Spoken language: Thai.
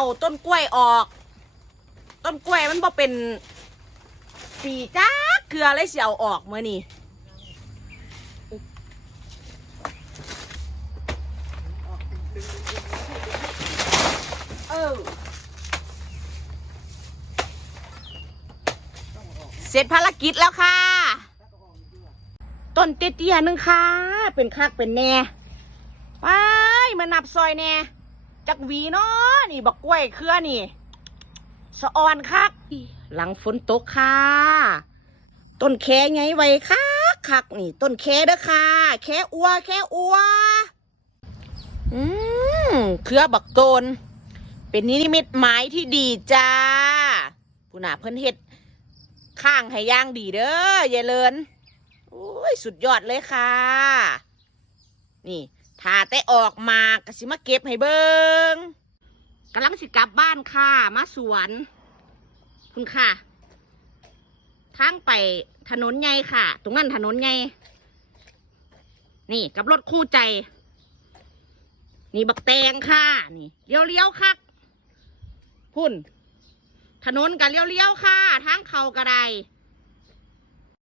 เอาต้นกล้วยออก ต้นกล้วยมันบ่เป็นปีจ้าเกลือเลยเสียวออกเมื่อนี่เออเสร็จภารกิจแล้วค่ะ ต้นเตี้ยๆหนึงค่ะ เป็นคักเป็นแน่ ไปมานับซอยแน่ จักวีเนาะ นี่บักกล้วยเครือนี่สะออนคักหลังฝนตกค่ะ ต้นแคไงไว้คักคักนี่ ต้นแคเด้อค่ะ แคอัว แคอัว อืมเครือบักโตน เป็นนิมิตหมายที่ดีจ้าผู้นาเพิ่นเฮ็ดข้างให้ย่างดีเด้อยายเลินโอ้ยสุดยอดเลยค่ะ นี่ถ้าแต่ออกมากะสิมาเก็บให้เบิง กำลังสิกลับบ้านค่ะ มาสวน คุณค่ะทางไปถนนใหญ่ค่ะ ตรงนั้นถนนใหญ่นี่กับรถคู่ใจ นี่บักแตงค่ะ นี่เลี้ยวเลี้ยวคักพุ่น ถนนกับเลี้ยวเลี้ยวค่ะทางเขากระได